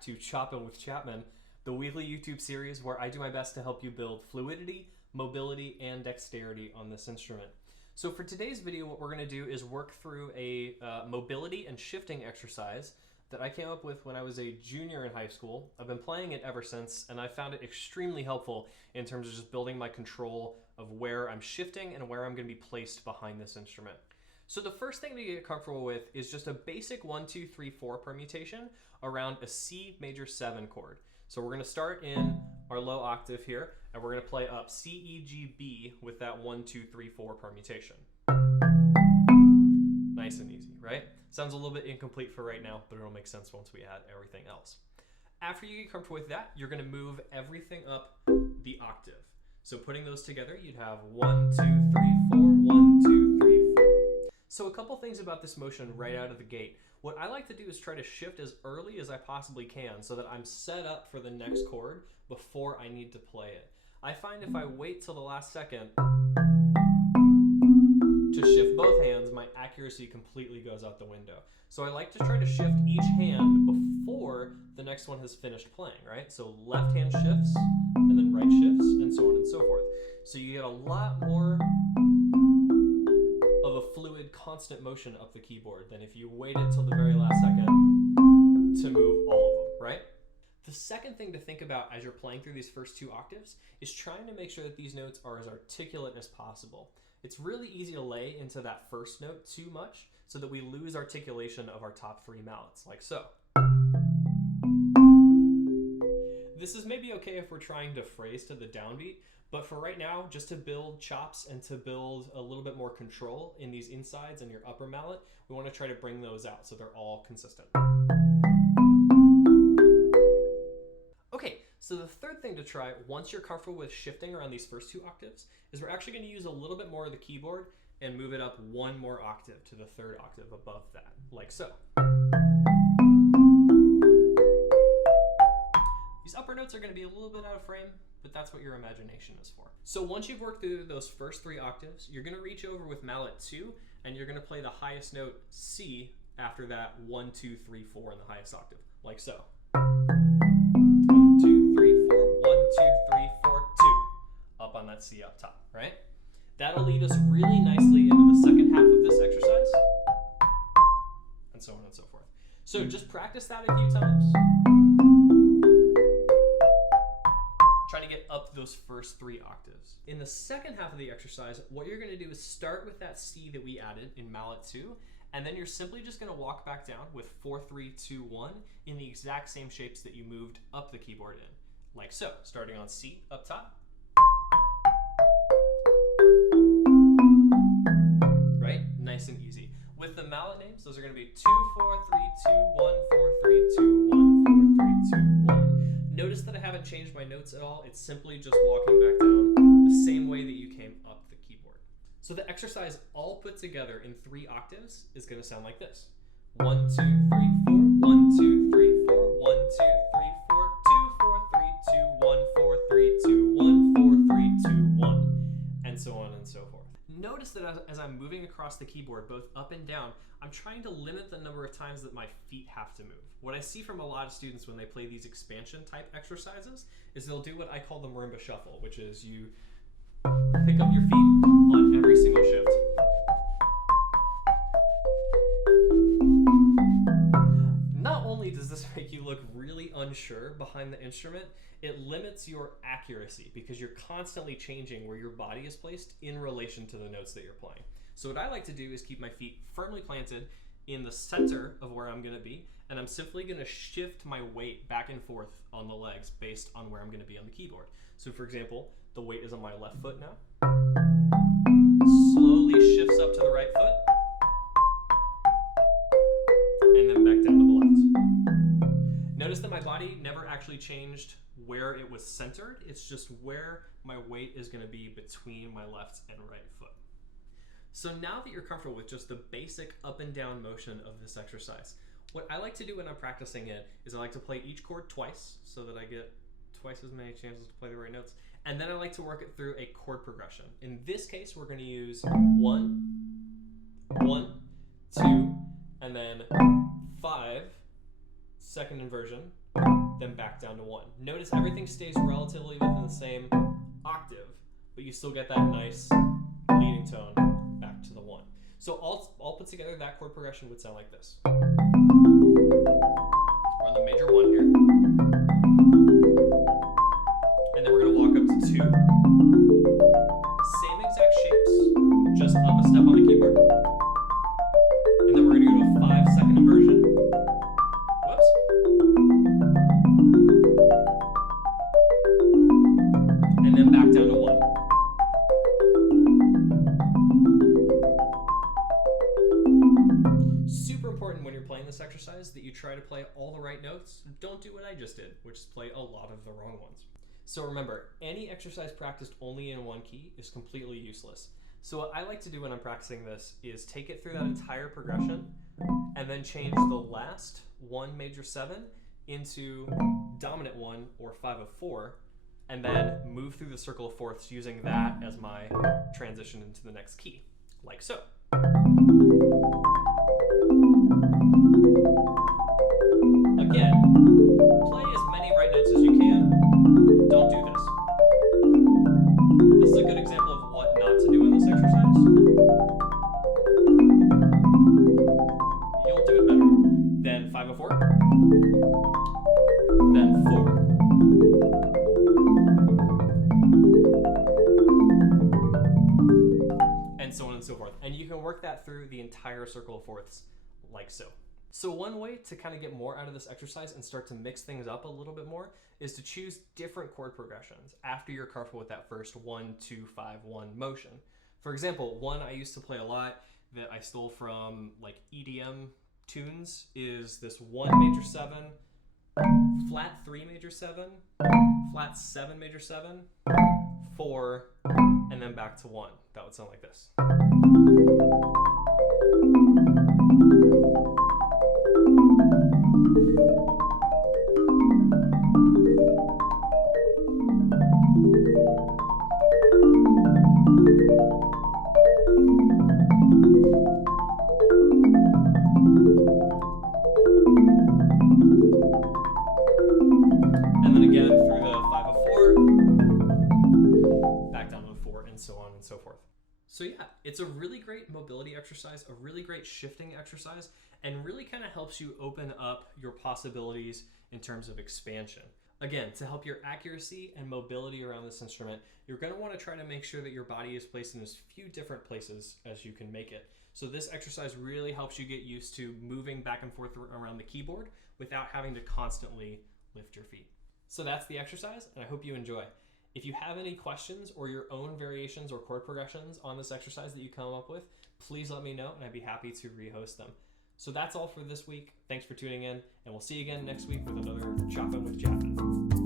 back to Choppin with Chapman, the weekly YouTube series where I do my best to help you build fluidity, mobility, and dexterity on this instrument. So for today's video, what we're going to do is work through a mobility and shifting exercise that I came up with when I was a junior in high school. I've been playing it ever since, and I found it extremely helpful in terms of just building my control of where I'm shifting and where I'm going to be placed behind this instrument. So the first thing to get comfortable with is just a basic 1, 2, 3, 4 permutation around a C major 7 chord. So we're going to start in our low octave here, and we're going to play up C, E, G, B with that 1, 2, 3, 4 permutation. Nice and easy, right? Sounds a little bit incomplete for right now, but it'll make sense once we add everything else. After you get comfortable with that, you're going to move everything up the octave. So putting those together, you'd have 1, 2, 3, 4, 1, 2, 3, 4. So a couple things about this motion right out of the gate. What I like to do is try to shift as early as I possibly can so that I'm set up for the next chord before I need to play it. I find if I wait till the last second to shift both hands, my accuracy completely goes out the window. So I like to try to shift each hand before the next one has finished playing, right? So left hand shifts, and then right shifts, and so on and so forth. So you get a lot more of a fluid, constant motion up the keyboard than if you waited till the very last second to move all of them, right? The second thing to think about as you're playing through these first 2 octaves is trying to make sure that these notes are as articulate as possible. It's really easy to lay into that first note too much so that we lose articulation of our top 3 mallets, like so. This is maybe okay if we're trying to phrase to the downbeat, but for right now, just to build chops and to build a little bit more control in these insides and your upper mallet, we want to try to bring those out so they're all consistent. Okay, so the third thing to try once you're comfortable with shifting around these first 2 octaves is we're actually going to use a little bit more of the keyboard and move it up 1 more octave to the 3rd octave above that, like so. These upper notes are going to be a little bit out of frame, but that's what your imagination is for. So once you've worked through those first 3 octaves, you're going to reach over with mallet 2, and you're going to play the highest note C after that 1, 2, 3, 4 in the highest octave, like so. 1, 2, 3, 4, 1, 2, 3, 4, 2. Up on that C up top, right? That'll lead us really nicely into the second half of this exercise, and so on and so forth. So just practice that a few times. Trying to get up those first 3 octaves. In the second half of the exercise, what you're going to do is start with that C that we added in mallet 2, and then you're simply just going to walk back down with 4, 3, 2, 1 in the exact same shapes that you moved up the keyboard in, like so, starting on C up top. Right? Nice and easy. With the mallet names, those are going to be 2, 4, 3, 2, 1, 4, 3, 2, 1, 4, 3, 2, 1. Notice that I haven't changed my notes at all. It's simply just walking back down the same way that you came up the keyboard. So the exercise all put together in 3 octaves is going to sound like this. 1, 2, 3, 4, 1, 2, 3, 4, 1, 2, 3, 4, 2, 4, 3, 2, 1, 4, 3, 2, 1, 4, 3, 2, 1, and so on and so forth. Notice that as I'm moving across the keyboard, both up and down, I'm trying to limit the number of times that my feet have to move. What I see from a lot of students when they play these expansion type exercises is they'll do what I call the marimba shuffle, which is you pick up your feet on every single shift. Not only does this make you look really unsure behind the instrument, it limits your accuracy because you're constantly changing where your body is placed in relation to the notes that you're playing. So what I like to do is keep my feet firmly planted in the center of where I'm going to be, and I'm simply going to shift my weight back and forth on the legs based on where I'm going to be on the keyboard. So for example, the weight is on my left foot now. Slowly shifts up to the right foot, and then back down to the left. Notice that my body never actually changed where it was centered. It's just where my weight is going to be between my left and right foot. So now that you're comfortable with just the basic up and down motion of this exercise, what I like to do when I'm practicing it is I like to play each chord twice so that I get twice as many chances to play the right notes. And then I like to work it through a chord progression. In this case, we're going to use 1, 1, 2, and then 5, second inversion, then back down to 1. Notice everything stays relatively within the same octave, but you still get that nice leading tone back to the 1. So all put together, that chord progression would sound like this. We're on the major 1 here. And then we're going to walk up to 2. Same exact shapes, just up a step on the keyboard. And then we're going to go to a 5-second inversion. Whoops. And then back down to 1. Super important when you're playing this exercise that you try to play all the right notes. Don't do what I just did, which is play a lot of the wrong ones. So remember, any exercise practiced only in one key is completely useless. So what I like to do when I'm practicing this is take it through that entire progression and then change the last 1 major 7 into dominant 1 or 5 of 4, and then move through the circle of fourths using that as my transition into the next key, like so. Again, play as many right notes as you can. Don't do this. This is a good example of what not to do in this exercise. You'll do it better. Then 5 of 4. Then 4. And so on and so forth. And you can work that through the entire circle of fourths, like so. So one way to kind of get more out of this exercise and start to mix things up a little bit more is to choose different chord progressions after you're comfortable with that first 1, 2, 5, 1 motion. For example, one I used to play a lot that I stole from like EDM tunes is this 1 major 7, flat 3 major 7, flat 7 major 7, 4, and then back to 1. That would sound like this. And then again through the 5 of 4, back down to the 4, and so on and so forth. So yeah, it's a really great mobility exercise, a really great shifting exercise, and really kind of helps you open up your possibilities in terms of expansion. Again, to help your accuracy and mobility around this instrument, you're going to want to try to make sure that your body is placed in as few different places as you can make it. So this exercise really helps you get used to moving back and forth around the keyboard without having to constantly lift your feet. So that's the exercise, and I hope you enjoy. If you have any questions or your own variations or chord progressions on this exercise that you come up with, please let me know and I'd be happy to rehost them. So that's all for this week. Thanks for tuning in, and we'll see you again next week with another Choppin' with Chapman.